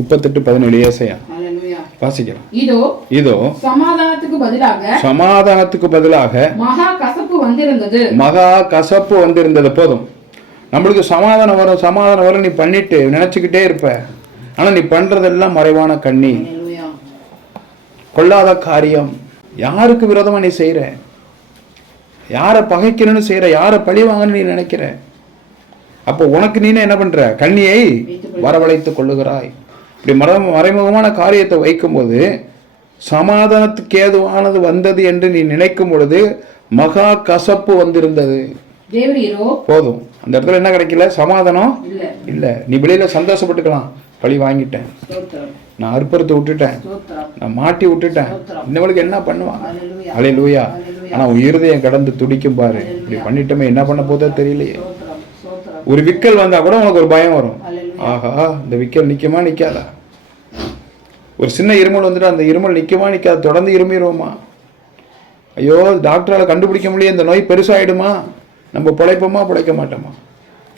38:17 ஏசாயா வாசிக்கலாம். இதோ சமாதானத்துக்கு பதிலாக மகா கசப்பு வந்திருந்தது. போதும், நம்மளுக்கு சமாதானம் வரும் நீ பண்ணிட்டு நினைச்சுக்கிட்டே இருப்ப. ஆனா நீ பண்றதெல்லாம் மறைவான கண்ணி, கொள்ளாத காரியம். யாருக்கு விரோதமா நீ செய்யற? யாரை பகைக்கணும்னு செய்யற? யாரை பழி வாங்கன்னு நீ நினைக்கிற? அப்போ உனக்கு நீனே என்ன பண்ற? கண்ணியை வரவழைத்துக் கொள்ளுகிறாய். இப்படி மறைமுகமான காரியத்தை வைக்கும் போது சமாதானத்துக்கு ஏதுவானது வந்தது என்று நீ நினைக்கும் பொழுது மகா கசப்பு வந்திருந்தது. போதும், அந்த இடத்துல என்ன கிடைக்கல? சமாதானம் இல்ல. நீ வெளியில சந்தோஷப்பட்டுக்கலாம், பழி வாங்கிட்டேன், நான் அற்புதத்தை விட்டுட்டேன், நான் மாட்டி விட்டுட்டேன், இன்னவளுக்கு என்ன பண்ணுவான்? அல்லேலூயா. ஆனா உன் இருதயம் கடந்து துடிக்கும் பாரு, இப்படி பண்ணிட்டோமே, என்ன பண்ண போதோ தெரியலையே. ஒரு விக்கல் வந்தா கூட உனக்கு ஒரு பயம் வரும். ஆஹா, இந்த விக்கல் நிக்குமா நிக்காதா? ஒரு சின்ன இருமல் வந்துட்டு அந்த இருமல் நிக்குமா நிக்காது? தொடர்ந்து இருமிடுவோமா? ஐயோ, டாக்டரால கண்டுபிடிக்க முடியும், இந்த நோய் பெருசாயிடுமா? நம்ம பிழைப்போமா பிழைக்க மாட்டோமா?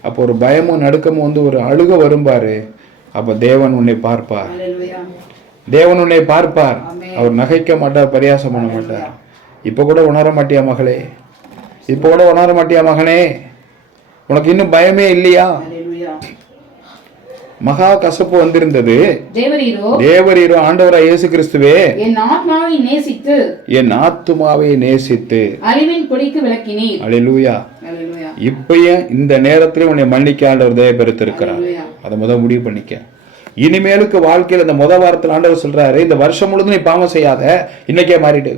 அப்போ ஒரு பயமும் நடுக்கமும் வந்து ஒரு அழுக வரும்பாரு. அப்ப தேவன் உன்னை பார்ப்பார், தேவன் உன்னை பார்ப்பார். அவர் நகைக்க மாட்டார், பரியாசம் பண்ண மாட்டார். இப்ப கூட உணர மாட்டியா மகளே? இப்ப கூட உணர மாட்டியா மகனே? உனக்கு இன்னும் பயமே இல்லையா? மகா கசப்பு வந்திருந்தது. தேவரீரோ ஆண்டவராய் இயேசு கிறிஸ்துவே என் ஆத்துமாவை நேசித்து அழிவின் பொடிக்கு விலக்கினீர். அல்லேலூயா. இப்பயும் இந்த நேரத்தில் உன்னை மன்னிக்க ஆண்டவர் தயவு பெருத்திருக்கிறார். அதை முடிவு பண்ணிக்க. இனிமேலுக்கு வாழ்க்கையில் இந்த வாரத்தில் ஆண்டவர் சொல்றாரு, இந்த வருஷம் முழுதும் நீ பாவம் செய்யாத, இன்னைக்கே மாறிடு.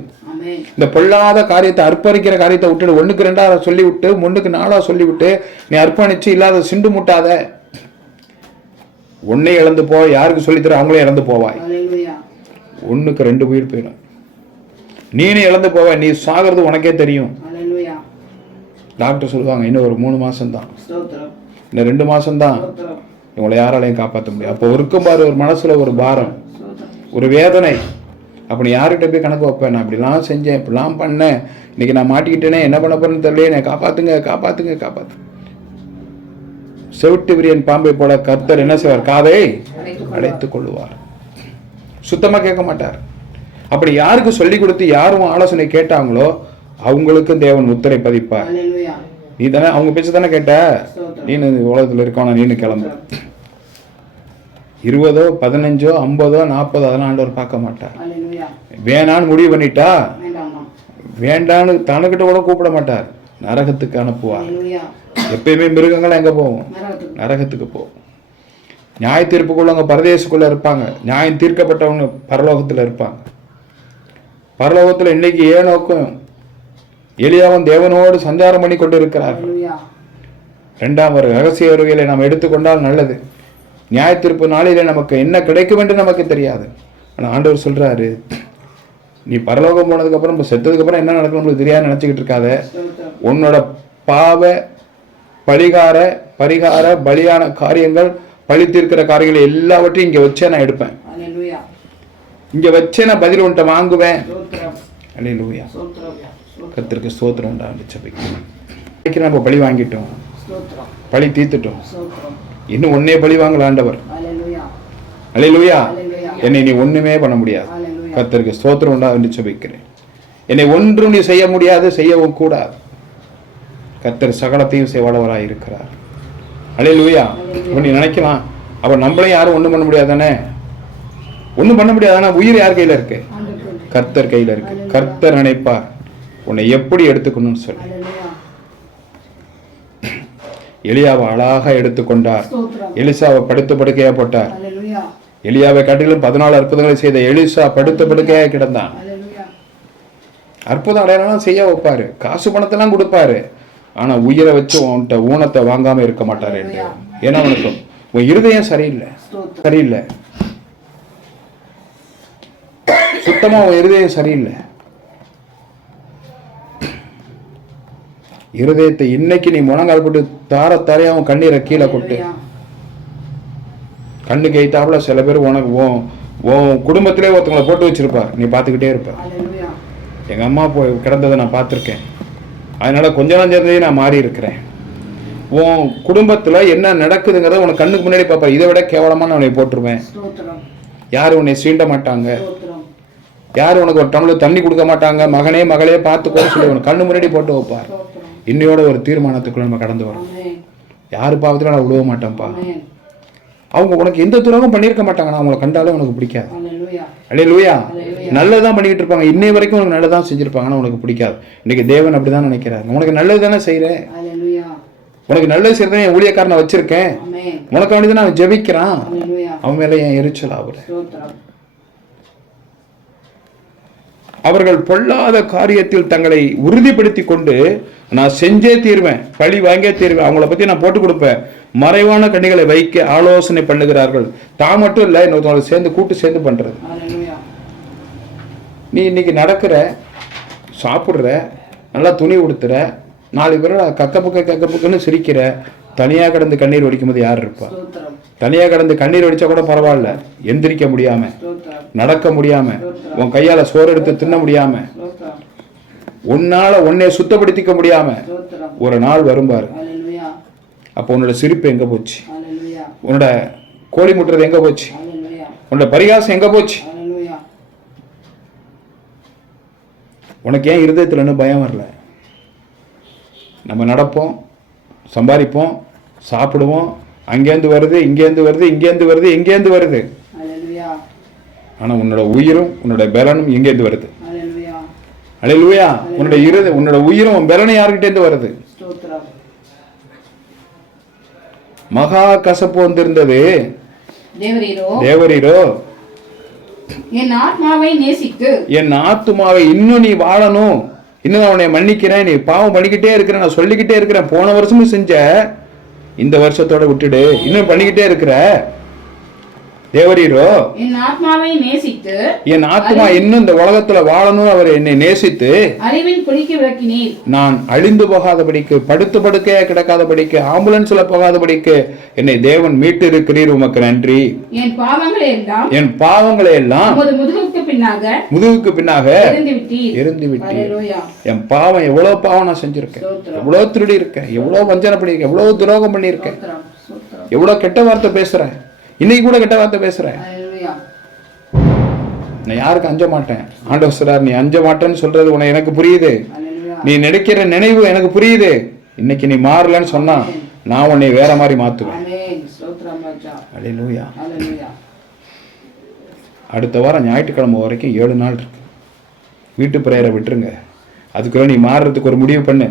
இந்த பொல்லாத காரியத்தை, அர்ப்பணிக்கிற காரியத்தை விட்டுடு. 1க்கு 2 சொல்லி விட்டு, 3க்கு 4 சொல்லி விட்டு நீ அர்ப்பணிச்சு இல்லாத சிண்டு முட்டாத. ஒன்னே இழந்து போ, யாருக்கு சொல்லித்தர அவங்களே இழந்து போவாய். 1க்கு 2 உயிர் போயிடும். நீனே இழந்து போவாய். நீ சாகிறது உனக்கே தெரியும். டாக்டர் சொல்லுவாங்க, இன்னும் ஒரு 3 மாசம் தான், இன்னும் 2 மாசம் தான், இவங்களை யாராலையும் காப்பாற்ற முடியும். அப்போ இருக்கும் பாரு, ஒரு மனசுல ஒரு பாரம், ஒரு வேதனை. அப்ப நீ யார்கிட்ட போய் கணக்கு வைப்பேன்? நான் இப்படிலாம் செஞ்சேன், இப்படிலாம் பண்ணேன், இன்னைக்கு நான் மாட்டிக்கிட்டேனே, என்ன பண்ண போறேன்னு தெரியல, என்னை காப்பாத்துங்க காப்பாத்துங்க காப்பாத்து. செவிட்டு விரியன் பாம்பை போல கர்த்தர் என்ன செய்வார்? காதை அடைத்துக் கொள்ளுவார். சுத்தமா கேட்க மாட்டார். அப்படி யாருக்கு சொல்லி கொடுத்து யாரும் ஆலோசனை கேட்டாங்களோ அவங்களுக்கும் தேவன் உத்தரை பதிப்பார். நீ தானே அவங்க பேச்சு தானே கேட்ட, நீனு உலகத்துல இருக்கவனா, நீனு கிளம்பு. 20, 15, 50, 40 அதெல்லாம் ஆண்டவர் பார்க்க மாட்டார். வேணான்னு முடிவு பண்ணிட்டா வேண்டான்னு தனக்கிட்ட கூட கூப்பிட மாட்டார், நரகத்துக்கு அனுப்புவார். எப்பயுமே மிருகங்கள் எங்க போகும்? நரகத்துக்கு போகும். நியாய தீர்ப்புக்குள்ளவங்க பரதேசுக்குள்ள இருப்பாங்க, நியாயம் தீர்க்கப்பட்டவங்க பரலோகத்துல இருப்பாங்க. பரலோகத்துல இன்னைக்கு ஏனோக்கும் எலியாவும் தேவனோடு சஞ்சாரம் பண்ணி கொண்டு இருக்கிறார்கள். 2ஆம் ரகசிய வருகையில நாம் எடுத்துக்கொண்டால் நல்லது. நியாய தீர்ப்பு நாளிலே நமக்கு என்ன கிடைக்கும் என்று நமக்கு தெரியாது. ஆனா ஆண்டவர் சொல்றாரு, நீ பரலோகம் போனதுக்கு அப்புறம், செத்ததுக்கு அப்புறம் என்ன நடக்கும் நம்மளுக்கு தெரியாது நினைச்சுக்கிட்டு இருக்காத. உன்னோட பாவ பரிகார பலியான காரியங்கள், பழி தீர்க்கிற காரியங்கள் எல்லாவற்றையும் இங்க வச்சே நான் எடுப்பேன், இங்க வச்சே நான் பதில் உன்ட்ட வாங்குவேன். அல்லேலூயா. கர்த்தருக்கு ஸ்தோத்திரம் உண்டாண்டு. நம்ம பழி வாங்கிட்டோம், பழி தீர்த்துட்டோம், இன்னும் ஒன்னே பழி வாங்கல ஆண்டவர். அல்லேலூயா. என்னை நீ ஒண்ணுமே பண்ண முடியாது. கர்த்தருக்கு ஸ்தோத்திரம் உண்டாண்டு ஜெபிக்கிறேன். என்னை ஒன்றும் நீ செய்ய முடியாது, செய்யவும் கூடாது. கர்த்தர் சகலத்தையும் செய்வளவராய் இருக்கிறார். அல்லேலூயா. நீ நினைக்கலாம், அப்ப நம்மளையும் யாரும் ஒண்ணும் பண்ண முடியாதானே? ஒண்ணும் பண்ண முடியாதானே? உயிர் யார் கையில இருக்கு? கர்த்தர் கையில இருக்கு. கர்த்தர் நினைப்பார் உன்னை எப்படி எடுத்துக்கணும்னு சொல்லி. எலியாவை அழகாக எடுத்துக்கொண்டார். எலிசாவை படுத்த படுக்கையா போட்டார். எலியாவை காட்டிலும் 14 அற்புதங்களை செய்த எலிசா படுத்த படுக்கையா கிடந்தான். அற்புதம் அடையாளம் செய்ய வைப்பாரு, காசு பணத்தெல்லாம் கொடுப்பாரு. ஆனா உயிரை வச்சு உன்கிட்ட ஊனத்தை வாங்காம இருக்க மாட்டாரு. ஏன்னா உனக்கு உன் இருதயம் சரியில்லை, சுத்தமா உன் இருதயம் சரியில்லை. இருதயத்தை இன்னைக்கு நீ முழங்கால் போட்டு தாரையா அவன் கண்ணீரை கீழே கொட்டு. கண்ணுக்கு எய்த்தாப்புல சில பேர் உனக்கு உன் குடும்பத்திலே ஒருத்தவங்களை போட்டு வச்சிருப்பார், நீ பார்த்துக்கிட்டே இருப்ப. எங்க அம்மா போய் கிடந்ததை நான் பார்த்துருக்கேன், அதனால கொஞ்ச நாள் சேர்ந்தே நான் மாறி இருக்கிறேன். உன் குடும்பத்துல என்ன நடக்குதுங்கிறத உனக்கு கண்ணுக்கு முன்னாடி பாப்பா. இதை விட கேவலமா நான் உன்னை போட்டுருவேன். யாரும் உன்னை சீண்ட மாட்டாங்க, யாரும் உனக்கு ஒரு டம்ளர் தண்ணி கொடுக்க மாட்டாங்க. மகனே மகளே பார்த்துக்கோ சொல்லி உனக்கு கண்ணு முன்னாடி போட்டு வைப்பார். இன்னையோட ஒரு தீர்மானத்துக்குள்ள நம்ம கடந்து வரோம். யாரு பாவத்துல நான் விழுவ மாட்டேன்ப்பா. அவங்க உனக்கு எந்த துரோகம் பண்ணியிருக்க மாட்டாங்க, நான் அவங்களை கண்டாலே உனக்கு பிடிக்காது. அல்லேலூயா. நல்லதான் பண்ணிக்கிட்டு இருப்பாங்க, இன்னை வரைக்கும் உனக்கு நல்லதான் செஞ்சிருப்பாங்க, ஆனால் உனக்கு பிடிக்காது. இன்னைக்கு தேவன் அப்படிதான் நினைக்கிறார். உனக்கு நல்லது தானே செய்யறேன், உனக்கு நல்லது செய்யறேன், என் ஊழியக்காரனை வச்சிருக்கேன், உனக்கு வேண்டியதான் அவன் ஜெபிக்கிறான், அவன் மேல என் எரிச்சல் ஆகுற. அவர்கள் பொல்லாத காரியத்தில் தங்களை உறுதிப்படுத்தி கொண்டு நான் செஞ்சே தீர்வேன், பழி வாங்கே தீர்வேன், அவங்கள பத்தி நான் போட்டு கொடுப்பேன், மறைவான கண்ணிகளை வைக்க ஆலோசனை பண்ணுகிறார்கள். தான் மட்டும் இல்லை, இன்னொருத்தவங்களை சேர்ந்து கூட்டு சேர்ந்து பண்றது. நீ இன்னைக்கு நடக்கிற, சாப்பிட்ற, நல்லா துணி உடுத்துற, 4 பேரோட கக்கப்புக்குன்னு சிரிக்கிற, தனியாக கடந்து கண்ணீர் வடிக்கும் போது யார் இருப்பா? தனியாக கடந்து கண்ணீர் வடிச்சா கூட பரவாயில்ல, எந்திரிக்க முடியாம, நடக்க முடியாம, உன் கையால சோறு எடுத்து தின்ன முடியாம, உன்னால உன்னை சுத்தப்படுத்திக்க முடியாம ஒரு நாள் வரும்பாரு. அப்போ உன்னோட சிரிப்பு எங்க போச்சு? உன்னோட கோழி முட்டுறது எங்க போச்சு? உன்னோட பரிகாசம் எங்க போச்சு? உனக்கு ஏன் இருதயத்துல இன்னும் பயம் வரல? நம்ம நடப்போம், சம்பாதிப்போம், சாப்பிடுவோம், அங்கேருந்து வருது, இங்கேருந்து வருது, இங்கேருந்து வருது, எங்கேருந்து வருது. ஆனா உன்னோட உயிரும் உன்னோட பலனும் எங்கேருந்து வருது? அல்லேலூயா. உன்னோட உயிரும் உன் பலனும் யார்கிட்ட இருந்து வருது? மகா கசப்பு வந்திருந்தது. தேவரீரோ என் ஆத்மாவை நேசித்து, என் ஆத்துமாவை இன்னும் நீ வாழணும், இன்னும் நான் உன்னை மன்னிக்கிறேன், நீ பாவம் பண்ணிக்கிட்டே இருக்கிற, நான் சொல்லிக்கிட்டே இருக்கிறேன், போன வருஷமும் செஞ்ச, இந்த வருஷத்தோட விட்டுடு, இன்னும் பண்ணிக்கிட்டே இருக்கிற. தேவரீரோ என் ஆத்மாவை நேசித்து, என் ஆத்மா இன்னும் இந்த உலகத்துல வாழணும், அவர் என்னை நேசித்து அறிவின் குழிக்கு விளக்கினீர். நான் அழிந்து போகாதபடிக்கு, படுத்து படுக்கையா கிடக்காதபடிக்கு, ஆம்புலன்ஸ்ல போகாதபடிக்கு என்னை தேவன் மீட்டு இருக்கிறீர், உமக்கு நன்றி. என் பாவங்களை எல்லாம் முதுகுக்கு பின்னாக எரிந்து விட்டீர். என் பாவம், எவ்வளவு பாவம் நான் செஞ்சிருக்கேன், எவ்வளவு திருடி இருக்கேன், எவ்வளவு வஞ்சனை பண்ணியிருக்கேன், எவ்வளவு துரோகம் பண்ணியிருக்கேன், எவ்வளவு கெட்ட வார்த்தை பேசுறேன், இன்னைக்கு கூட கெட்ட வார்த்தை பேசுறேன். நான் யாருக்கு அஞ்ச மாட்டேன். ஆண்டவர் சொல்றார், நீ அஞ்ச மாட்டேன்னு சொல்றது உனக்கு எனக்கு புரியுது, நீ நினைக்கிற நினைவு எனக்கு புரியுது. இன்னைக்கு நீ மாறலன்னு சொன்னா நான் உன்னை வேற மாதிரி மாத்துவேன். அல்லேலூயா. அடுத்த வாரம் ஞாயிற்றுக்கிழமை வரைக்கும் 7 நாள் இருக்கு. வீட்டு பிரேயரை விட்டுருங்க, அதுக்குள்ள நீ மாறுறதுக்கு ஒரு முடிவு பண்ணு.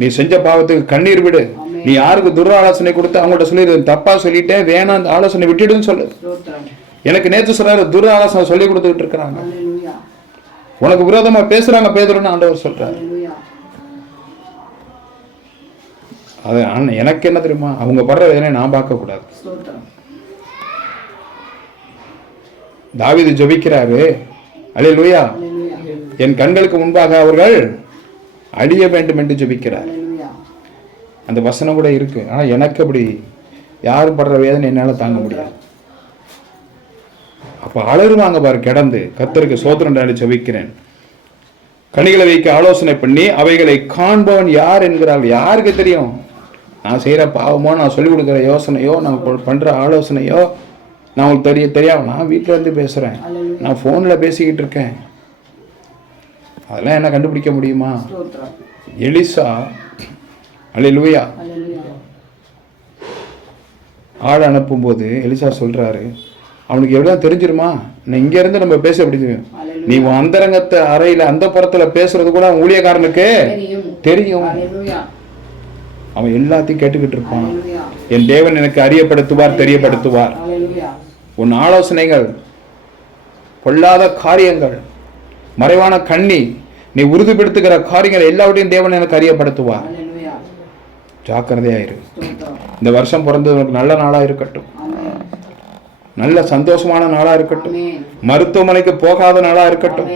நீ செஞ்ச பாவத்துக்கு கண்ணீர் விடு. நீ யாருக்கு துர ஆலோசனை கொடுத்து அவங்கள்ட்ட சொல்லி தப்பா சொல்லிட்டேன், வேணாம் அந்த ஆலோசனை விட்டுடுன்னு சொல்லு. எனக்கு நேற்று சொல்றாரு, துர ஆலோசனை சொல்லி கொடுத்துக்கிட்டு இருக்கிறாங்க, உனக்கு விரோதமா பேசுறாங்க பேதுருன்னு ஆண்டவர் சொல்றாரு. அது எனக்கு என்ன தெரியுமா, அவங்க படுற வேதனை நான் பார்க்க கூடாது. தாவீது ஜெபிக்கிறாரு, அல்லேலூயா, என் கண்களுக்கு முன்பாக அவர்கள் அழிய வேண்டும் என்று ஜெபிக்கிறார். அந்த வசனம் கூட இருக்கு. ஆனா எனக்கு அப்படி யாரும் படுற வேதனை என்னால தாங்க முடியாது. அப்ப அலறுவாங்க பாரு, கிடந்து கர்த்தருக்கு சோத்திரம் ஜெபிக்கிறேன், கனிகளை வைக்க ஆலோசனை பண்ணி அவைகளை காண்பவன் யார் என்கிறார்கள். யாருக்கு தெரியும் நான் செய்யற பாவமோ, நான் சொல்லிக் கொடுக்குற யோசனையோ, நான் பண்ற ஆலோசனையோ நான் உங்களுக்கு தெரியாம நான் வீட்டுல இருந்து பேசுறேன், நான் போன்ல பேசிக்கிட்டு இருக்கேன், அதெல்லாம் என்ன கண்டுபிடிக்க முடியுமா? எலிசா, அல்லேலூயா, ஆள் அனுப்பும்போது எலிசா சொல்றாரு, அவனுக்கு எவ்வளவு தெரிஞ்சிருமா, நான் இங்க இருந்து நம்ம பேச அப்படி நீ அந்தரங்கத்தை அறையில அந்த புறத்துல பேசுறது கூட அவன் ஊழியக்காரனுக்கு தெரியும். அவன் எல்லாத்தையும் கேட்டுக்கிட்டு இருப்பான். என் தேவன் எனக்கு அறியப்படுத்துவார், தெரியப்படுத்துவார். உன் ஆலோசனைகள், பொல்லாத காரியங்கள், மறைவான கண்ணி, நீ உறுதிப்படுத்துகிற காரியங்கள் எல்லாவற்றையும் தேவன் எனக்கு அறியப்படுத்துவார். ஜாக்கிரதையாயிரு. இந்த வருஷம் பிறந்தது நல்ல நாளா இருக்கட்டும், நல்ல சந்தோஷமான நாளா இருக்கட்டும், மருத்துவமனைக்கு போகாத நாளா இருக்கட்டும்,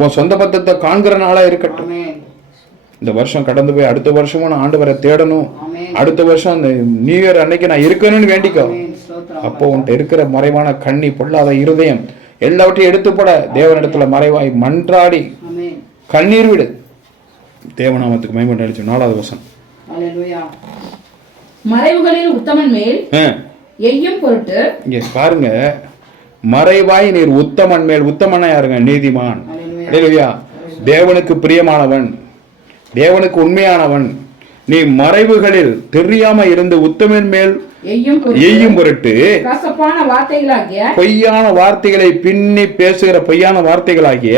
உன் சொந்த பத்தத்தை காண்கிற நாளா இருக்கட்டும். இந்த வருஷம் கடந்து போய் அடுத்த வருஷமும் நான் ஆண்டவரை தேடணும், அடுத்த வருஷம் அந்த நியூ இயர் அன்னைக்கு நான் இருக்கணும்னு வேண்டிக்கோ. அப்போ உன்கிட்ட இருக்கிற மறைவான கண்ணி, பொல்லாத இருதயம் எல்லாவற்றையும் எடுத்து போட தேவனிடத்துல மறைவாய் மன்றாடி கண்ணீர் விடு. தேவநாமத்துக்கு மகிமை. 4வது வசனம். அல்லேலூயா. மறைவுகளில் உத்தமன் மேல் எய்யும் பொருட்டு. இங்க பாருங்க, மறைவாய் நீர் உத்தமன் மேல். உத்தமனா யாருங்க? நீதிமான். அல்லேலூயா. தேவனுக்கு பிரியமானவன், தேவனுக்கு உண்மையானவன். நீ மறைவுகளில் தெரியாம இருந்து உத்தமன் மேல் எய்யும் பொருட்டு கசப்பான வார்த்தைகளாகிய பொய்யான வார்த்தைகளை பின்னி பேசுகிற பொய்யான வார்த்தைகளாகிய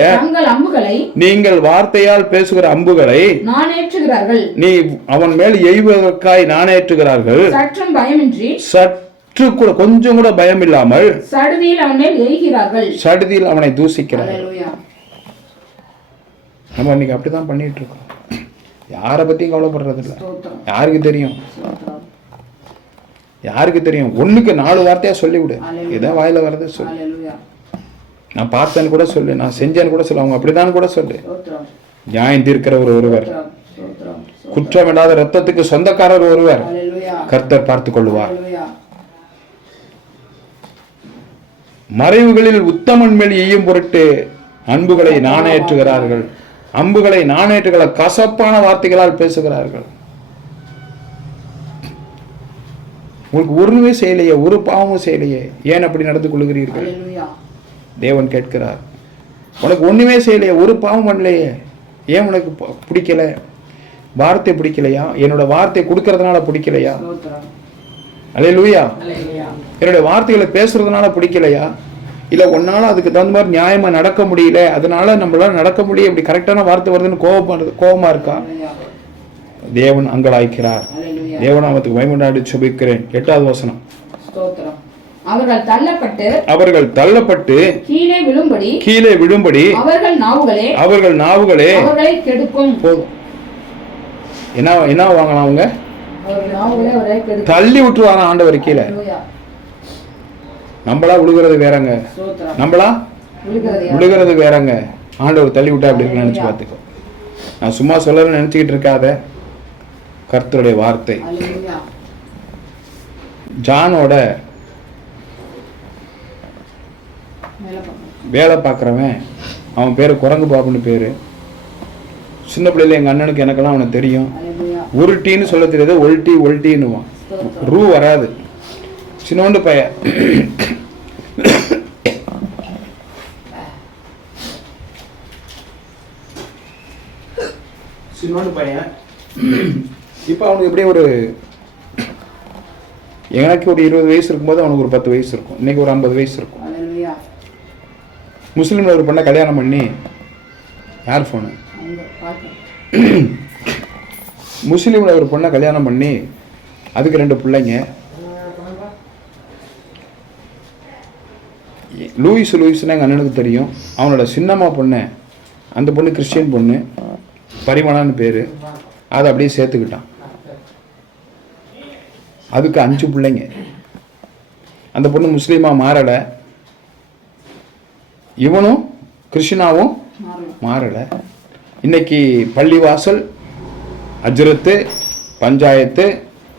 நீங்கள் வார்த்தையால் பேசுகிற அம்புகளை நானேற்றுகிறார்கள். நீ அவன் மேல் எய்வதற்காய் நானேற்றுகிறார்கள். சற்றும் பயமின்றி, சற்று கூட கொஞ்சம் கூட பயம் இல்லாமல் சடுதியில் அவன் மேல் எய்கிறார்கள். சடுதியில் அவனை தூசிக்கிறார்கள். நம்ம இன்னைக்கு அப்படிதான் பண்ணிட்டு இருக்கோம். யாரை பத்தியும் கவலைப்படுறது இல்லை. யாருக்கு தெரியும்? யாருக்கு தெரியும்? ஒண்ணுக்கு 4 வார்த்தையா சொல்லிவிடு. இதான் வாயில வர்றது சொல்லு. நான் பார்த்தேன்னு கூட சொல்லு, நான் செஞ்சேன்னு கூட சொல்லு, அவங்க அப்படிதான் கூட சொல்லு. நியாயம் தீர்க்கிறவர் ஒருவர், குற்றமில்லாத ரத்தத்துக்கு சொந்தக்காரர் ஒருவர், கர்த்தர் பார்த்துக் கொள்ளுவார். மறைவுகளில் உத்தமன் மேல் எய்யும் பொருட்டு அன்புகளை நாணேற்றுகிறார்கள். அம்புகளை நாணேற்றுகளை கசப்பான வார்த்தைகளால் பேசுகிறார்கள். உங்களுக்கு ஒருவே செய்யலையே, ஒரு பாவமும் செய்யலையே, ஏன் அப்படி நடந்து கொள்கிறீர்கள்? தேவன் கேட்கிறார். உனக்கு ஒண்ணுமே செய்யலையே, ஒரு பாவம் பண்ணலையே, ஏன் உனக்கு பிடிக்கல? வார்த்தை பிடிக்கலையா? என்னோட வார்த்தை கொடுக்கறதுனால பிடிக்கலையா? அல்லேலூயா. என்னுடைய வார்த்தைகளை பேசுறதுனால பிடிக்கலையா? இல்ல ஒன்னால அதுக்கு தகுந்த மாதிரி நியாயமா நடக்க முடியல, அதனால நம்மளால நடக்க முடியும், இப்படி கரெக்டான வார்த்தை வருதுன்னு கோபமா இருக்கா? தேவன் அங்கலாய்க்கிறார். தேவநாமத்துக்கு மகிமை செபிக்கிறேன். 8வது வசனம். அவர்கள் தள்ளப்பட்டு கீழே விழும்படி அவர்கள் நாவுகளே கெடுக்கும். போதும். என்ன வாங்கலாம்? அவங்க தள்ளி விட்டுருவாங்க ஆண்டவர் கீழே. நம்மளா விழுகிறது வேறங்க, நம்மளா விழுகிறது வேறங்க. ஆண்டவர் தள்ளி விட்டா அப்படி இருக்கு நினைச்சு பார்த்துக்கோ. நான் சும்மா சொல்லணும்னு நினைச்சுக்கிட்டு இருக்காத. கர்த்தருடைய வார்த்தை. ஜானோட வேலை பார்க்குறவன், அவன் பேரு குரங்கு பாபுன்னு பேரு. சின்ன பிள்ளைல எங்க அண்ணனுக்கு எனக்கெல்லாம் அவனுக்கு தெரியும். உருட்டின்னு சொல்ல தெரியாது, ஒல்ட்டின்னுவான். ரூ வராது. சின்னோண்டு பையன். சின்னோண்டு பையன். இப்போ அவனுக்கு எப்படியே ஒரு, எனக்கு ஒரு 20 வயசு இருக்கும்போது அவனுக்கு ஒரு 10 வயசு இருக்கும். இன்னைக்கு ஒரு 50 வயசு இருக்கும். முஸ்லீம்ல ஒரு பொண்ணை கல்யாணம் பண்ணி, யார் ஃபோனு? முஸ்லீம்ல ஒரு பொண்ணை கல்யாணம் பண்ணி அதுக்கு 2 பிள்ளைங்க. லூயிஸ்னா எங்கள் அண்ணனுக்கு தெரியும். அவனோட சின்னம்மா பொண்ணு, அந்த பொண்ணு கிறிஸ்டியன் பொண்ணு, பரிமளான்னு பேர். அதை அப்படியே சேர்த்துக்கிட்டான். அதுக்கு 5 பிள்ளைங்க. அந்த பொண்ணு முஸ்லீமா மாறலை, இவனும் கிறிஸ்டினாவும் மாறலை. இன்னைக்கு பள்ளிவாசல், அஜ்ரத்து, பஞ்சாயத்து,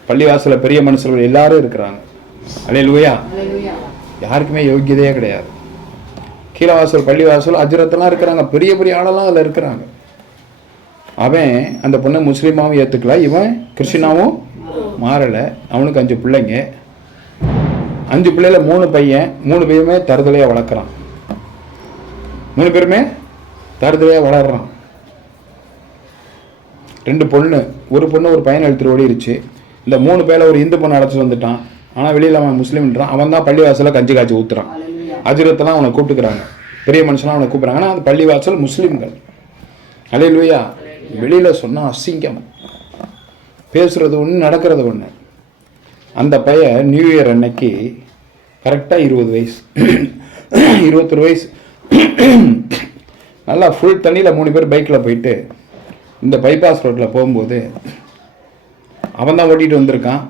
பள்ளிவாசல பெரிய மனுஷர்கள் எல்லாரும் இருக்கிறாங்க. அல்லேலூயா. யாருக்குமே யோக்கியதையே கிடையாது. கீழவாசல், பள்ளிவாசல், அஜ்ரத்தெல்லாம் இருக்கிறாங்க, பெரிய பெரிய ஆளெல்லாம் அதில் இருக்கிறாங்க. அவன் அந்த பொண்ணை முஸ்லீமாவும் ஏற்றுக்கல, இவன் கிறிஸ்டினாவும் மாறலை. அவனுக்கு 5 பிள்ளைங்க. 5 பிள்ளைல 3 பையன். 3 பேருமே தருதலையாக வளர்க்குறான். 3 பேருமே தருதலையாக வளர்றான். 2 பொண்ணு, ஒரு பொண்ணு ஒரு பையனை எடுத்துட்டு ஓடிருச்சு. இந்த 3 பேரில் ஒரு இந்து பொண்ணை அழைச்சிட்டு வந்துட்டான். ஆனால் வெளியில் அவன் முஸ்லீம்ன்றான். அவன் தான் பள்ளிவாசலில் கஞ்சி காய்ச்சி ஊற்றுறான். அஜிரத்தெல்லாம் அவனை கூப்பிட்டுக்கிறாங்க, பெரிய மனுஷனாக அவனை கூப்பிட்றாங்க. ஆனால் அது பள்ளிவாசல் முஸ்லீம்கள். அல்லேலூயா. வெளியில் சொன்னால் அசிங்கம், பேசுறது ஒன்று, நடக்கிறது ஒன்று. அந்த பையன் நியூ இயர் அன்னைக்கு கரெக்டாக 20 வயசு, 21 வயசு, நல்லா ஃபுல் தண்ணியில் 3 பேர் பைக்கில் போயிட்டு இந்த பைபாஸ் ரோட்டில் போகும்போது அவன் தான் ஓட்டிகிட்டு வந்திருக்கான்.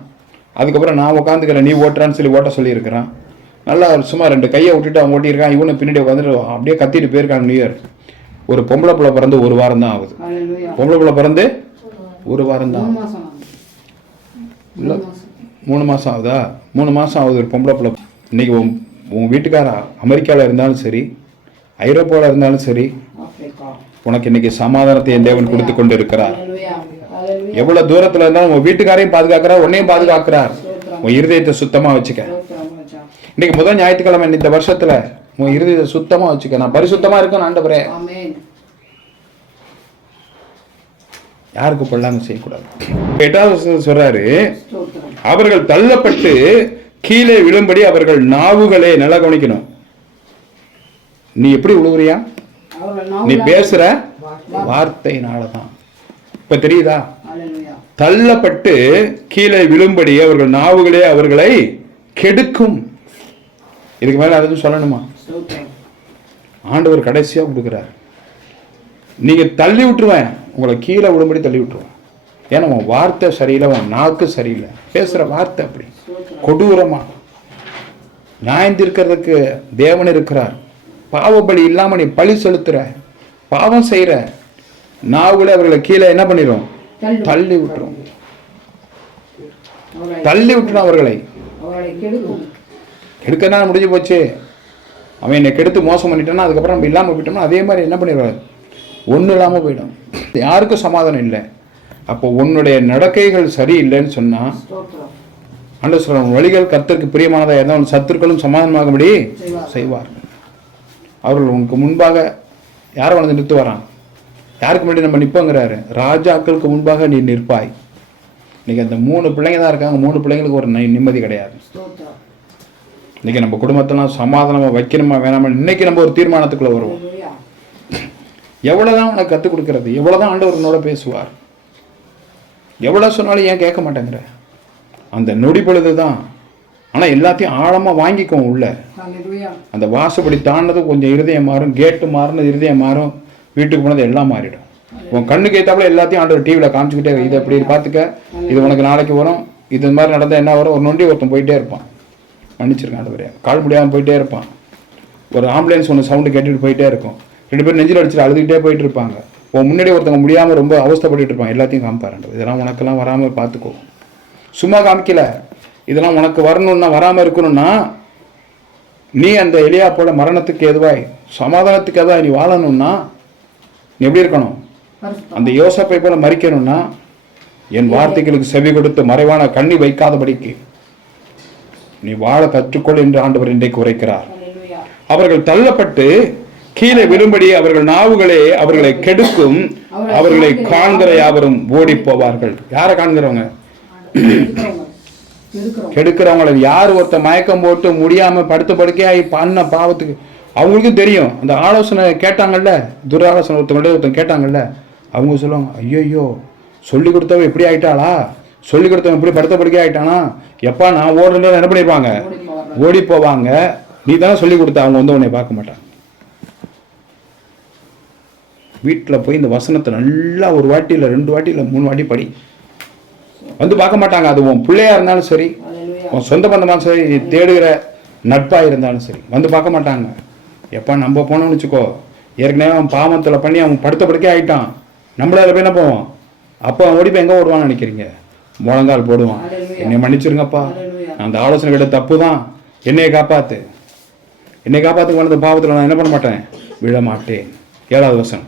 அதுக்கப்புறம் நான் உட்காந்துக்கிறேன், நீ ஓட்டுறான்னு சொல்லி ஓட்ட சொல்லியிருக்கிறான். நல்லா சும்மா 2 கையை விட்டுட்டு அவன் ஓட்டியிருக்கான். இவனை பின்னாடி உட்காந்துட்டு அப்படியே கத்திட்டு போயிருக்காங்க. New year. ஒரு பொம்பளை பிள்ளை பிறந்து 1 வாரம் தான் ஆகுது. பொம்பளை பிள்ளை பிறந்து 1 வாரம் தான் இல்லை, 3 மாதம் ஆகுதா? 3 மாதம் ஆகுது ஒரு பொம்பளை பிள்ளை. இன்னைக்கு உன் வீட்டுக்கார அமெரிக்காவில் இருந்தாலும் சரி, ஐரோப்பாவில் இருந்தாலும் சரி, உனக்கு இன்னைக்கு சமாதானத்தை என் தேவன் கொடுத்து கொண்டு இருக்கிறார். எவ்வளவு தூரத்துல இருந்தாலும் உன் வீட்டுக்காரையும் பாதுகாக்கிறார், உன்னையும் பாதுகாக்கிறார். உன் இருதயத்தை சுத்தமா வச்சுக்க. இன்னைக்கு முதல் ஞாயிற்றுக்கிழமை இந்த வருஷத்துல உன் இருதயத்தை சுத்தமா வச்சுக்க. நான் பரிசுத்தமா இருக்கேன் ஆண்டவரே. யாருக்கு பொல்லாங்க செய்யக்கூடாது. 8வது வசனம் சொல்றாரு, அவர்கள் தள்ளப்பட்டு கீழே விழும்படி அவர்கள் நாவுகளே. நல்லா கவனிக்கணும். நீ எப்படி விழுவுறியா? நீ பேசுற வார்த்தையினாலதான். இப்ப தெரியுதா? தள்ளப்பட்டு கீழே விழும்படி அவர்கள் நாவுகளே அவர்களை கெடுக்கும். இதுக்கு மேல அதுவும் சொல்லணுமா? ஆண்டவர் கடைசியா கொடுக்கிறார். நீங்க தள்ளி விட்டுருவேன், உங்களை கீழே விழும்படி தள்ளி விட்டுருவேன். ஏன்னா உன் வார்த்தை சரியில்லை, உன் நாக்கு சரியில்லை, பேசுற வார்த்தை அப்படி கொடூரமா. நியாயம் தீர்க்கிறதுக்கு தேவன் இருக்கிறார். பாவ பலி இல்லாம நீ பழி செலுத்துற, பாவம் செய்யற, நாவுல அவர்களை கீழே என்ன பண்ணிடும்? தள்ளி விட்டுரும். தள்ளி விட்டுரும் அவர்களை. கெடுக்கனா முடிஞ்சு போச்சு. அவன் என்னை கெடுத்து மோசம் பண்ணிட்டான்னா அதுக்கப்புறம் நம்ம இல்லாம போயிட்டோம்னா அதே மாதிரி என்ன பண்ணிடுவார்? ஒன்றும் இல்லாமல் போயிடும். யாருக்கும் சமாதானம் இல்லை. அப்போ உன்னுடைய நடக்கைகள் சரியில்லைன்னு சொன்னா ஆண்டவர் சொல்றார், வழிகள் கர்த்தருக்கு பிரியமானதாக இருந்தால் உன் சத்துருக்களும் சமாதானமாகும்படி செய்வார். அவர்கள் உனக்கு முன்பாக யாரை வந்து நிறுத்துவாரான்? யாருக்கு முன்னாடி நம்ம நிற்போங்கிறாரு? ராஜாக்களுக்கு முன்பாக நீ நிற்பாய். இன்னைக்கு அந்த 3 பிள்ளைங்க தான் இருக்காங்க. 3 பிள்ளைங்களுக்கு ஒரு நிம்மதி கிடையாது. இன்னைக்கு நம்ம குடும்பத்தெல்லாம் சமாதானமா வைக்கணுமா வேணாமா, இன்னைக்கு நம்ம ஒரு தீர்மானத்துக்குள்ள வருவோம். எவ்வளவுதான் உனக்கு கற்றுக் கொடுக்கறது? எவ்வளவுதான் ஆண்டவர் உன்னோட பேசுவார்? எவ்வளவு சொன்னாலும் ஏன் கேட்க மாட்டேங்கிற? அந்த நொடி பொழுதுதான். ஆனா எல்லாத்தையும் ஆழமா வாங்கிக்கும் உள்ள. அந்த வாசப்படி தாண்டதும் கொஞ்சம் இருதயம் மாறும், கேட்டு மாறினது இருதயம் மாறும், வீட்டுக்கு போனது எல்லாம் மாறிடும். உன் கண்ணுக்கு ஏத்தாப்புல எல்லாத்தையும் ஆண்டவர் டிவியில காமிச்சுக்கிட்டே இது அப்படி பார்த்துக்க, இது உனக்கு நாளைக்கு வரும், இது மாதிரி நடந்தா என்ன வரும். ஒரு நொண்டி ஒருத்தன் போயிட்டே இருப்பான், மன்னிச்சிருக்கான் ஆண்டவரே, கால் முடியாமல் போயிட்டே இருப்பான். ஒரு ஆம்புலன்ஸ் ஒன்று சவுண்டு கேட்டுட்டு போயிட்டே இருக்கும். 2 பேரும் நெஞ்சில் அடிச்சுட்டு அழுதுகிட்டே போயிட்டு இருப்பாங்க. முன்னாடி ஒருத்தவங்க முடியாமல் ரொம்ப அவஸ்தைப்பட்டு இருப்பாங்க. எல்லாத்தையும் காமிப்பாரு. இதெல்லாம் உனக்கெல்லாம் வராமல் பார்த்துக்கோ. சும்மா காமிக்கல, இதெல்லாம் உனக்கு வரணும்னா, வராமல் இருக்கணும்னா நீ அந்த எலியா போல மரணத்துக்கு எதுவாய் சமாதானத்துக்கு எதுவாய் நீ வாழணும்னா நீ எப்படி இருக்கணும்? அந்த யோசப்பை போல மறிக்கணும்னா என் வார்த்தைகளுக்கு செவி கொடுத்து மறைவான கண்ணி வைக்காதபடிக்கு நீ வாழ கற்றுக்கொள் என்று ஆண்டவர் இன்றைக்கு உரைக்கிறார். அவர்கள் தள்ளப்பட்டு கீழே விழும்படி அவர்கள் நாவுகளே அவர்களை கெடுக்கும், அவர்களை காண்கிற யாவரும் ஓடி போவார்கள். யாரை காண்கிறவங்க? கெடுக்கிறவங்களை. யார் ஒருத்த மயக்கம் போட்டு முடியாம படுத்த படுக்கையாகி பண்ண பாவத்துக்கு அவங்களுக்கும் தெரியும். அந்த ஆலோசனை கேட்டாங்கல்ல, துராலோசனை ஒருத்தவங்க கேட்டாங்கல்ல, அவங்க சொல்லுவாங்க, ஐயோ சொல்லி கொடுத்தவன் இப்படி ஆயிட்டாளா, சொல்லி கொடுத்தவன் இப்படி படுத்த படுக்கை ஆயிட்டானா, எப்பா நான் ஓடுறேன் என்ன பண்ணிருப்பாங்க? ஓடி போவாங்க. நீ தானே சொல்லி கொடுத்த. அவங்க வந்து உன்னை பார்க்க மாட்டாங்க. வீட்டில் போய் இந்த வசனத்தை நல்லா ஒரு வாட்டி இல்லை 2 வாட்டி இல்லை 3 வாட்டி படி. வந்து பார்க்க மாட்டாங்க. அது உன் பிள்ளையா இருந்தாலும் சரி, உன் சொந்த பந்தமாக சரி, நீ தேடுகிற நட்பாக இருந்தாலும் சரி, வந்து பார்க்க மாட்டாங்க. எப்போ நம்ம போனோம்னு வச்சுக்கோ, ஏற்கனவே அவன் பாவத்தில் பண்ணி அவன் படுத்த படுக்கே ஆகிட்டான், நம்மள அதில் போய் என்ன போவோம்? அப்போ அவன் ஓடி போய் எங்கே ஓடுவான்னு நினைக்கிறீங்க? முழங்கால் போடுவான், என்னை மன்னிச்சிருங்கப்பா, நான் அந்த ஆலோசனை கிட்ட தப்பு தான், என்னையை காப்பாற்று, என்னை காப்பாற்றுக்கு வந்த பாவத்தில் நான் என்ன பண்ண மாட்டேன்? விழ மாட்டேன். 7வது வசனம்.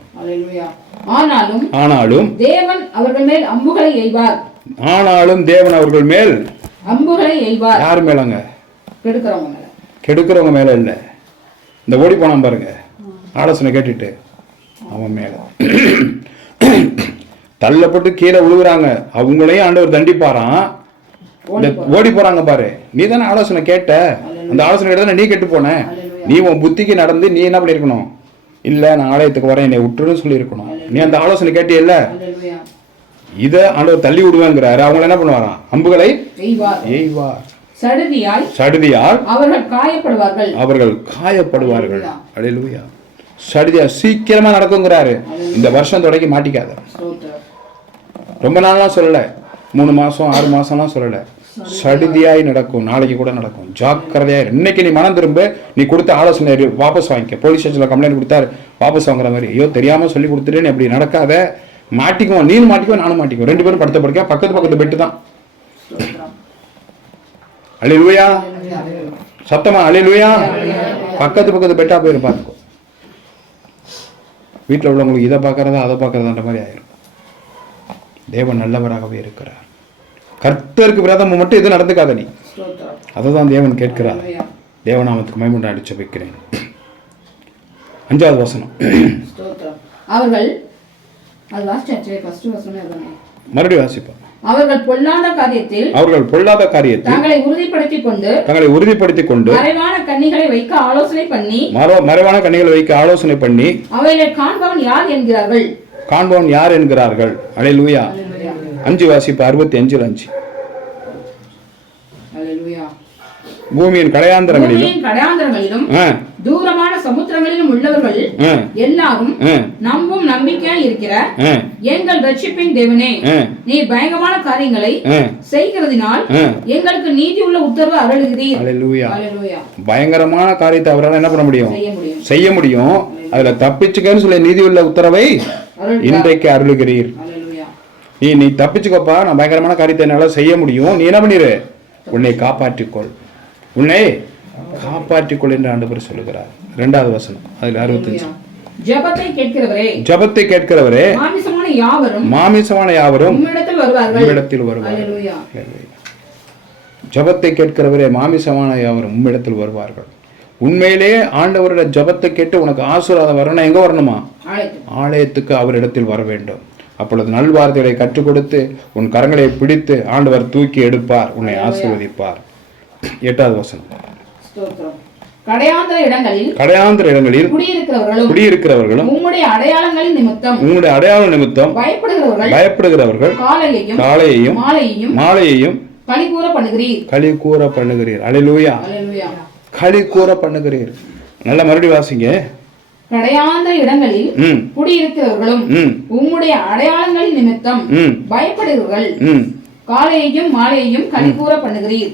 ஆனாலும் தேவன் அவர்கள் மேல் அம்புகளை எய்வார். ஆனாலும் தேவன் அவர்கள் மேல் அம்புகளை எய்வார். யார் மேலங்க? கெடுக்கிறவங்க மேல. கெடுக்கிறவங்க மேல இல்ல. இந்த ஓடி போனான் பாருங்க, ஆலோசனை கேட்டுட்டு அவன் மேல. தள்ளப்பட்டு கீழே விழுகுறாங்க, அவங்களையும் ஆண்டவர் தண்டிப்பாராம். ஓடி போறாங்க பாரு, நீ தானே ஆலோசனை கேட்ட, அந்த ஆலோசனை கேட்ட நீ கெட்டு போன. நீ உன் புத்திக்கு நடந்து நீ என்ன பண்ணிருக்கணும்? இல்ல நான் ஆலயத்துக்கு வரேன், என்னை விட்டுருன்னு சொல்லி இருக்கணும். நீ அந்த ஆலோசனை கேட்டியல்ல, இத ஆண்டவர் தள்ளி விடுவாங்கிறாரு. அவங்க என்ன பண்ணுவாராம்? அம்புகளை எய்வார். சடுதியால் அவர்கள் காயப்படுவார்கள். அல்லேலூயா. சடுதியா சீக்கிரமா நடக்குங்கிறாரு. இந்த வருஷம் தொடங்கி மாட்டிக்காத. ரொம்ப நாள்லாம் சொல்லல, 3 மாசம் 6 மாசம்லாம் சொல்லல. சடுதியாய் நடக்கும், நாளைக்கு கூட நடக்கும். ஜாக்கிரதையா. இன்னைக்கு நீ மனம் திரும்ப, நீ கொடுத்த ஆலோசனை வாபஸ் வாங்கிக்க. போலீஸ் ஸ்டேஷன்ல கம்ப்ளைண்ட் கொடுத்தாரு, வாபஸ் வாங்குற மாதிரி. ஐயோ தெரியாம சொல்லி கொடுத்துட்டேன்னு அப்படி நடக்காத. மாட்டிக்குவோம், நீனும் மாட்டிக்குவோம், நானும் மாட்டிக்குவோம். 2 பேரும் படுத்த படுக்க பக்கத்து பெட்டு தான். அல்லேலூயா. சத்தமா அல்லேலூயா. பக்கத்து பெட்டா போயிரு பார்த்துக்கோ. வீட்டில் உள்ளவங்களுக்கு இதை பார்க்கறதா அதை பார்க்கறதான்ற மாதிரி ஆயிரும். தேவன் நல்லவராகவே இருக்கிறார். கர்த்தருக்கு விரோதம் மட்டும் எதுவும் நடந்துக்காத நீ. ஸ்தோத்திரம். அதுதான் தேவன் கேட்கிறார். அல்லேலூயா. தேவநாமத்துக்கு மகிமை உண்டாக வைக்கிறேன். 5வது வசனம். ஸ்தோத்திரம். அவர்கள் அது வாசிச்சாச்சு. ஃபர்ஸ்ட் வசனமே அதானே. மறுபடியும் வாசிப்போம். அவர்கள் பொல்லாத காரியத்தில் தங்களை உறுதிப்படுத்திக் கொண்டு மறைவான கண்ணிகளை வைக்க ஆலோசனை பண்ணி அவைகளை காண்பவன் யார் என்கிறார்கள். அல்லேலூயா. 5 வாசிப்பு 65 அல்லேலூயா. பூமியின் கடையாந்தரங்களிலும் தூரமான சமுத்திரங்களிலும் உள்ளவர்கள் எல்லாரும் நம்பும் நம்பிக்கையாய் இருக்கிற எங்கள் ரட்சிப்பின் தேவனே, நீ பயங்கரமான காரியங்களை செய்கிறதினால் எங்களுக்கு நீதி உள்ள உத்தரவு அருளுகிறீர். அல்லேலூயா. பயங்கரமான காரியத்தை அவரால் என்ன பண்ண முடியும்? செய்ய முடியும். அதுல தப்பிச்சுக்கன்னு சொல்லி நீதி உள்ள உத்தரவை இன்றைக்கு அருளுகிறீர். நீ தப்பிச்சுக்கப்பா, நான் பயங்கரமான காரியத்தை என்னால செய்ய முடியும், நீ என்ன பண்ணிரு? உன்னை காப்பாற்றிக்கொள் என்று ஆண்டவர் சொல்லுகிறார். 2வது வசனம் அதில் 65. ஜெபத்தை கேட்கிறவரே மாமிசமான யாவரும் உம்மிடத்தில் வருவார்கள். ஜெபத்தை கேட்கிறவரே மாமிசமான யாவரும் உம்மிடத்தில் வருவார்கள். உண்மையிலே ஆண்டவரோட ஜெபத்தை கேட்டு உனக்கு ஆசீர்வாதம் வரணும். எங்க வரணுமா? ஆலயத்துக்கு அவரிடத்தில் வர வேண்டும். அப்பொழுது நல்வார்த்தைகளை கற்றுக் கொடுத்து உன் கரங்களை பிடித்து ஆண்டவர் தூக்கி எடுப்பார், உன்னை ஆசீர்வதிப்பார். 8வது வசனம். கடையாந்திர இடங்களில் குடியிருக்கிறவர்களும் உம்முடைய அடையாள நிமித்தம் பயப்படுகிறவர்கள் காலையையும் மாலையையும் களி கூற பண்ணுகிறீர். அல்லேலூயா. களி கூற பண்ணுகிறீர். நல்ல மறுபடியும் வாசிங்க. கடையாந்திர இடங்களில் குடியிருக்கிறவர்களும் உம்முடைய அடையாளங்களின் நிமித்தம் பயப்படுகிறவர்கள் காலையையும் மாலையையும் களி கூற பண்ணுகிறீர்.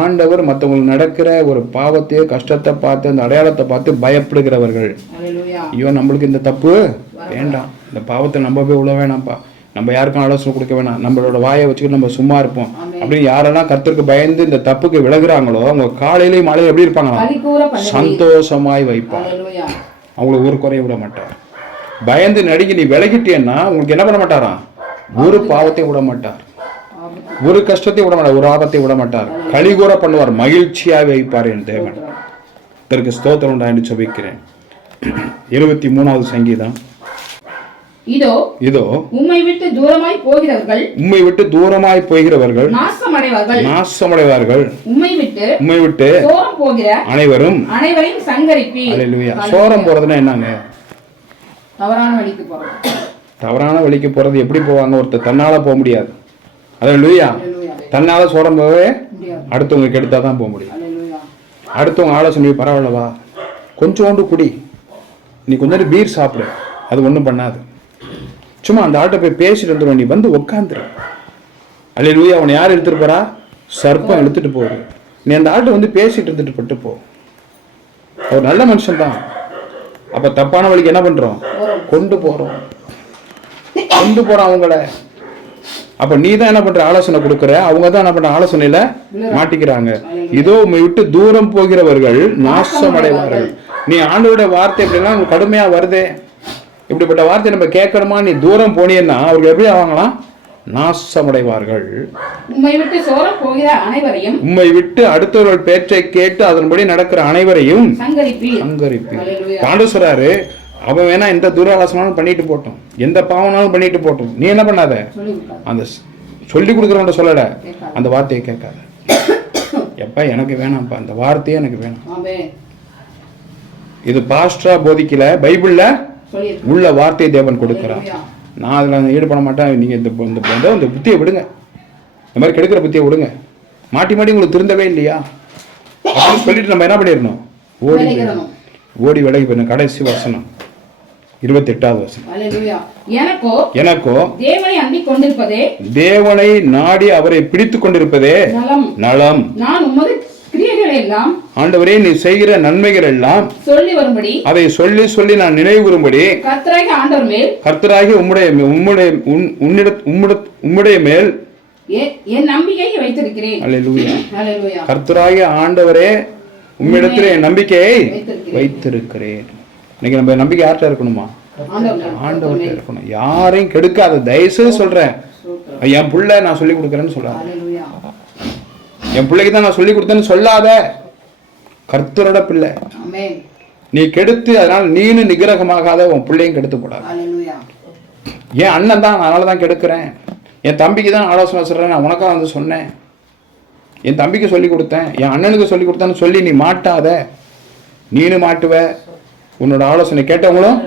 ஆண்டவர் மற்றவங்களுக்கு நடக்கிற ஒரு பாவத்தையோ கஷ்டத்தை பார்த்து அந்த அடையாளத்தை பார்த்து பயப்படுகிறவர்கள். ஐயோ, நம்மளுக்கு இந்த தப்பு வேண்டாம், இந்த பாவத்தை நம்ம போய் உள்ள வேணாம்ப்பா, நம்ம யாருக்கும் ஆலோசனை கொடுக்க வேணாம், நம்மளோட வாயை வச்சுக்கிட்டு நம்ம சும்மா இருப்போம் அப்படின்னு யாரெல்லாம் கர்த்தருக்கு பயந்து இந்த தப்புக்கு விலகுறாங்களோ அவங்க காலையிலேயும் மாலையில எப்படி இருப்பாங்களா? சந்தோஷமாய் வைப்பார். அவங்களுக்கு ஒரு குறைய விட மாட்டார். பயந்து நடிகை நீ விலகிட்டேன்னா உங்களுக்கு என்ன பண்ண மாட்டாரா? ஒரு பாவத்தை விட மாட்டார், ஒரு கஷ்டத்தை விட மாட்டார், ஒரு ஆபத்தை விட மாட்டார். கலிகூற பண்ணுவார், மகிழ்ச்சியாக வைப்பார் என் தேவன். இதற்கு ஸ்தோத்திரம் உண்டாக ஜெபிக்கிறேன். 73வது சங்கீதம். இதோ உம்மை விட்டு தூரமாய் போகிறவர்கள் நாசமடைவார்கள். உம்மை விட்டு அனைவரும் சங்கரிப்பீர். அல்லேலூயா. சோரம் போறதுன்னா என்னங்க? தவறான வழிக்கு போறது. எப்படி போவாங்க? ஒருத்தர் தன்னால போக முடியாது. அல்லேலூயா. தன்னால சோரம் போகவே அடுத்தவங்க கெடுத்தாதான் போக முடியும். அடுத்தவங்க ஆலோசனை பரவாயில்லவா, கொஞ்சோண்டு குடி, நீ கொஞ்சம் பீர் சாப்பிடு, அது ஒன்றும் பண்ணாது. சும்மா அந்த ஆட்டை போய் பேசிட்டு வந்துடும், நீ வந்து உட்காந்துரு. அல்லேலூயா. அவனை யார் இழுத்துட்டு போறா? சர்ப்பம் இழுத்துட்டு போகுது. நீ அந்த ஆட்டை வந்து பேசிட்டு இருந்துட்டு பட்டு போ. அவர் நல்ல மனுஷன் தான். அப்ப தப்பான வழிக்கு என்ன பண்றோம்? கொண்டு போறோம் அவங்கள. அப்ப நீ தான் என்ன பண்ற? ஆலோசனை கொடுக்குற. அவங்க தான் என்ன பண்ற? ஆலோசனையில மாட்டிக்கிறாங்க. இதோ உம்மை விட்டு தூரம் போகிறவர்கள் நாசமடைவார்கள். நீ ஆண்டவருடைய வார்த்தை எப்படிலாம் கடுமையா வருதே, இப்படிப்பட்ட வார்த்தை நம்ம கேட்கணுமா? நீ தூரம் போனீன்னா அவர்கள் எப்படி ஆவாங்களாம்? நாசமடைவார்கள். உம்மை விட்டு அடுத்தவர்கள் பேச்சை கேட்டு அதன்படி நடக்கிற அனைவரையும் சங்கரிப்பீர். ஆண்டவர் சொல்றாரு, அவன் வேணா எந்த துராலோசனாலும் பண்ணிட்டு போட்டோம், எந்த பாவனாலும் பண்ணிட்டு போட்டோம், நீ என்ன பண்ணாத? அந்த சொல்லி கொடுக்குறவன் சொல்லல, அந்த வார்த்தையை கேட்காத. எப்ப எனக்கு வேணாம்ப்பா, அந்த வார்த்தையே எனக்கு வேணாம். இது பாஸ்டரா போதிக்கல, பைபிள்ல உள்ள வார்த்தையை தேவன் கொடுக்கிறார். நான் அதில் ஈடுபட மாட்டேன். நீங்கள் இந்த புத்தியை விடுங்க, இந்த மாதிரி கெடுக்கிற புத்தியை விடுங்க. மாட்டி உங்களுக்கு திருந்தவே இல்லையா அப்படின்னு சொல்லிட்டு நம்ம என்ன பண்ணிடணும்? ஓடி விலகி போயிடணும். கடைசி வசனம் 28வது வசனம். எனக்கோ தேவனை நாடி அவரை பிடித்துக் கொண்டிருப்பதே நலம். ஆண்டவரே, நீ செய்கிற நன்மைகள் எல்லாம் அதை சொல்லி சொல்லி நான் நினைவுறும்படி கர்த்தராகி உம்முடைய மேல் என் நம்பிக்கையை வைத்திருக்கிறேன். அல்லேலூயா. கர்த்தராகிய ஆண்டவரே, உம்மிடத்திலே என் நம்பிக்கையை வைத்திருக்கிறேன். இன்னைக்கு நம்ம நம்பிக்கை யார்கிட்ட இருக்கணுமா? ஆண்டவர்கிட்ட இருக்கணும். யாரையும் கெடுக்காத. தயவுசெய்து சொல்றேன், என் புள்ள நான் சொல்லி கொடுக்குறேன்னு சொல்லாத. ஹalleluya. என் பிள்ளைக்கு தான் நான் சொல்லி கொடுத்தேன்னு சொல்லாத. கர்த்தரோட பிள்ளை ஆமென். நீ கெடுத்து அதனால நீனும் நிகிரகமாகாத, உன் பிள்ளையும் கெடுத்து போடாது. ஹalleluya. என் அண்ணன் தான், அதனால தான் கெடுக்கிறேன். என் தம்பிக்கு தான் ஆலோசனை சொல்கிறேன், நான் உனக்காக வந்து சொன்னேன். என் தம்பிக்கு சொல்லி கொடுத்தேன், என் அண்ணனுக்கு சொல்லி கொடுத்தேன்னு சொல்லி நீ மாட்டாத. நீனும் மாட்டுவ, உன்னோட ஆலோசனை கேட்டவங்களும்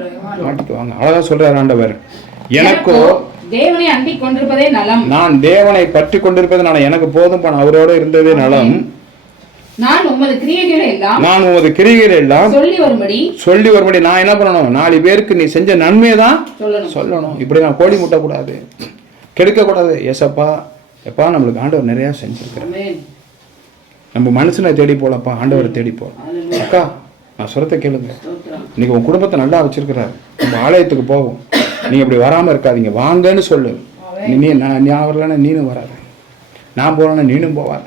மாட்டிக்குவாங்க. அழகாக சொல்கிறார் ஆண்டவர். எனக்கோ தேவனை அண்டிக் கொண்டிருப்பதே நலம். நான் தேவனை பற்றி கொண்டிருப்பது நான், எனக்கு போதும் பண்ண அவரோட இருந்ததே நலம். நான் உமது கிரியைகள் எல்லாம் சொல்லி வரும்படி நான் என்ன பண்ணணும்? 4 பேருக்கு நீ செஞ்ச நன்மையை தான் சொல்லணும். இப்படி நான் கோடி முட்ட கூடாது, கெடுக்க கூடாது. ஏசப்பா எப்பா நம்மளுக்கு ஆண்டவர் நிறைய செஞ்சிருக்கிறேன். நம்ம மனுஷனை தேடி போலப்பா, ஆண்டவரை தேடி போலாம். அக்கா நான் சொல்றத கேளுங்க. இன்னைக்கு உன் குடும்பத்தை நல்லா வச்சிருக்கிறாரு. நம்ம ஆலயத்துக்கு போவோம், நீங்க இப்படி வராம இருக்காதீங்க, வாங்கன்னு சொல்லு. நான் வரலன்னா நீனும் வராத, நான் போறேன்னா நீனும் போவார்.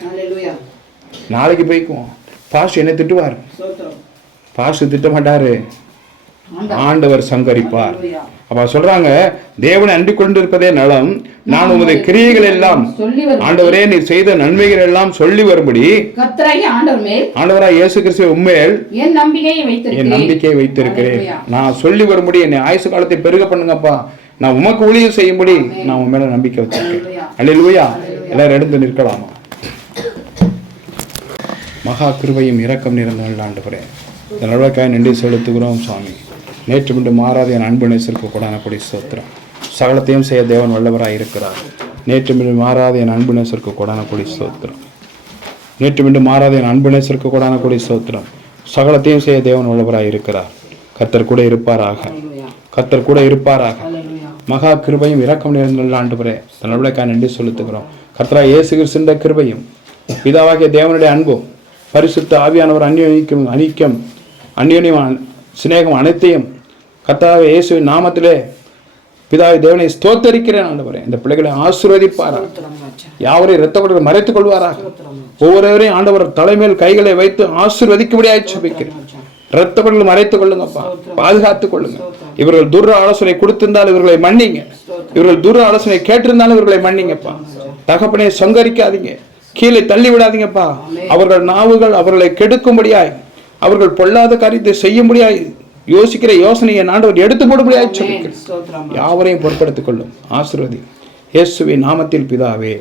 நாளைக்கு போய்க்குவோம். பாஸ்ட் என்ன திட்டுவார்? பாஸ்ட் திட்ட மாட்டாரு, ஆண்டவர் சங்கரிப்பார். அப்ப சொல்றாங்க, தேவனை அண்டிக் கொண்டிருப்பதே நலம். நான் உமது கிரியைகள் எல்லாம், ஆண்டவரே நீ செய்த நன்மைகள் எல்லாம் சொல்லி வரும்படி ஆண்டவராய் இயேசு கிறிஸ்துவை உம்மேல் என் நம்பிக்கையை வைத்திருக்கிறேன். நான் சொல்லி வரும்படி என்னை ஆயுசு காலத்தை பெருக பண்ணுங்கப்பா. நான் உமக்கு ஊழியம் செய்யும்படி நான் உன் மேல நம்பிக்கை வச்சிருக்கேன். அல்லேலூயா. எல்லாரும் எடுத்து நிற்கலாமா? மகா கிருபையும் இரக்கம் நிறைந்த ஆண்டவரே, இந்த நல்லக்காய் நன்றி செலுத்துகிறோம் சுவாமி. நேற்று மீண்டு மாறாத என் அன்பு நேசருக்கு கொடான கொடி ஸ்தோத்திரம். சகலத்தையும் செய்ய தேவன் வல்லவராய் இருக்கிறார். நேற்று மீண்டு மாறாத என் அன்பு நேசருக்கு கொடான கொடி ஸ்தோத்திரம். நேற்று மீண்டு மாறாத என் அன்பு நேசருக்கு கொடான கொடி ஸ்தோத்திரம். சகலத்தையும் செய்ய தேவன் வல்லவராய் இருக்கிறார். கர்த்தர் கூட இருப்பாராக, கர்த்தர் கூட இருப்பாராக. மகா கிருபையும் இரக்கம் நிறைந்த ஆண்டவரே, இந்த நல்லக்காய் நன்றி செலுத்துகிறோம். கர்த்தராகிய இயேசு கிறிஸ்துவின் கிருபையும் பிதாவாகிய தேவனுடைய அன்பும் பரிசுத்த ஆவியானவர் அந்யோன்யம் சிநேகம் அனைத்தையும் கர்த்தராகிய இயேசுவின் நாமத்திலே பிதாவை தேவனை ஸ்தோத்தரிக்கிறேன் ஆண்டவரே. இந்த பிள்ளைகளை ஆசீர்வதிப்பாராக, யாவரையும் இரத்த கொடர்கள் மறைத்துக் கொள்வாராக. ஒவ்வொருவரையும் ஆண்டவர் தலைமையில் கைகளை வைத்து ஆசீர்வதிக்கும்படியாய் ஜெபிக்கிறேன். இரத்த கொடர்கள் மறைத்துக் கொள்ளுங்கப்பா, பாதுகாத்துக் கொள்ளுங்க. இவர்கள் துர ஆலோசனை கொடுத்திருந்தால் இவர்களை மன்னிங்க. இவர்கள் துர ஆலோசனை கேட்டிருந்தாலும் இவர்களை மன்னிங்கப்பா. தகப்பனை சங்கரிக்காதீங்க, கீழே தள்ளி விடாதீங்கப்பா. அவர்கள் நாவுகள் அவர்களை கெடுக்கும்படியாய், அவர்கள் பொல்லாத காரியத்தை செய்யும்படியாய் யோசிக்கிற யோசனையை ஆண்டவர் எடுத்து போடும்படியாய் சொல்லிக்கிறேன். யாவரையும் பொறுப்படுத்திக் கொள்ளும், ஆசீர்வதி. இயேசுவின் நாமத்தில் பிதாவே.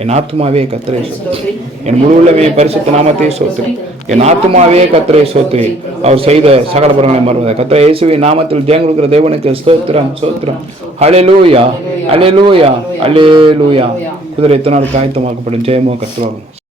என் ஆத்துமாவே கர்த்தரை சோத்திரி, என் முழு உள்ளமே பரிசுத்த நாமத்தை சோத்திரி. என் ஆத்துமாவே கர்த்தரை சோத்திரி, அவர் செய்த சகல புறங்களை மறவாதே. கர்த்தர் இயேசுவின் நாமத்தில் ஜெயம் கொடுக்கிற தேவனுக்கு ஸ்தோத்திரம், ஸ்தோத்திரம். ஹல்லேலூயா, ஹல்லேலூயா, ஹல்லேலூயா. குதிரை எத்தனை நாள் காயத்தமாக்கப்படும், ஜெயமோ கர்த்தராகும்.